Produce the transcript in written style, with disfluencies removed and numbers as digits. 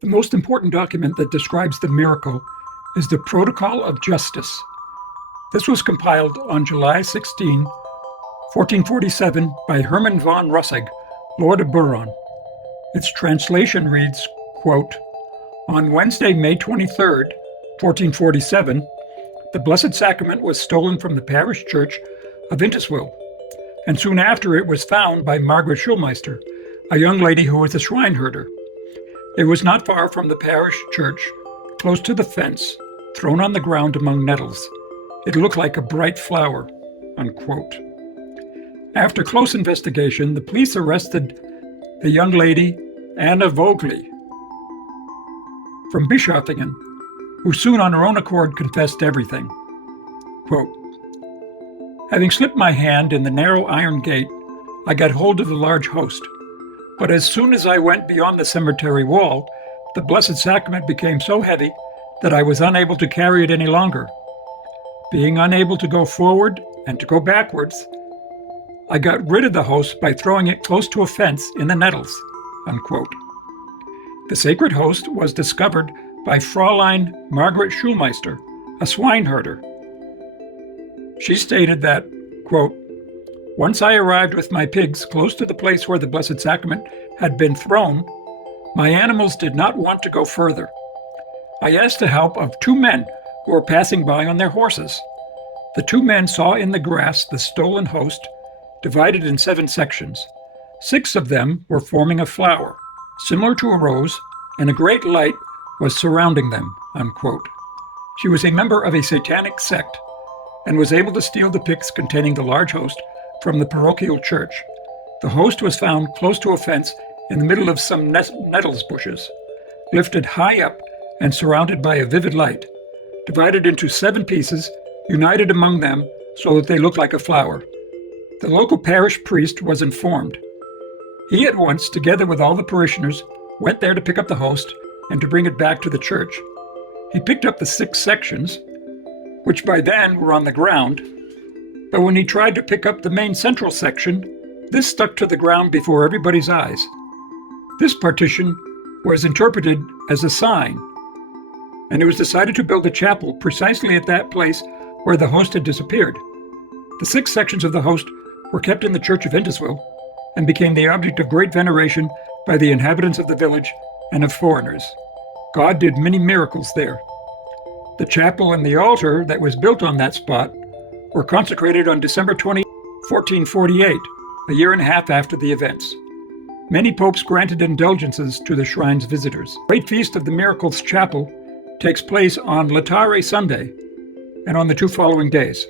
The most important document that describes the miracle is the Protocol of Justice. This was compiled on July 16, 1447 by Hermann von Russig, Lord of Buron. Its translation reads, quote, "On Wednesday, May 23rd, 1447, the Blessed Sacrament was stolen from the parish church of ETTISWIL, and soon after it was found by Margaret Schulmeister, a young lady who was a swine herder. It was not far from the parish church, close to the fence, thrown on the ground among nettles. It looked like a bright flower," unquote. After close investigation, the police arrested the young lady, Anna Vogli, from Bischofingen, who soon on her own accord confessed everything. Quote, "Having slipped my hand in the narrow iron gate, I got hold of the large host. But as soon as I went beyond the cemetery wall, the Blessed Sacrament became so heavy that I was unable to carry it any longer. Being unable to go forward and to go backwards, I got rid of the host by throwing it close to a fence in the nettles," unquote. The sacred host was discovered by Fräulein Margaret Schulmeister, a swineherder. She stated that, quote, "Once I arrived with my pigs close to the place where the Blessed Sacrament had been thrown, my animals did not want to go further. I asked the help of two men who were passing by on their horses. The two men saw in the grass the stolen host, divided in 7 sections. 6 of them were forming a flower, similar to a rose, and a great light was surrounding them," unquote. She was a member of a satanic sect and was able to steal the pyx containing the large host from the parochial church. The host was found close to a fence in the middle of some nettles bushes, lifted high up and surrounded by a vivid light, divided into 7 pieces, united among them so that they looked like a flower. The local parish priest was informed. He at once, together with all the parishioners, went there to pick up the host and to bring it back to the church. He picked up the 6 sections, which by then were on the ground, but when he tried to pick up the main central section, this stuck to the ground before everybody's eyes. This partition was interpreted as a sign, and it was decided to build a chapel precisely at that place where the host had disappeared. The 6 sections of the host were kept in the church of ETTISWIL and became the object of great veneration by the inhabitants of the village and of foreigners. God did many miracles there. The chapel and the altar that was built on that spot were consecrated on December 20, 1448, a year and a half after the events. Many popes granted indulgences to the shrine's visitors. The Great Feast of the Miracles Chapel takes place on Laetare Sunday and on the 2 following days.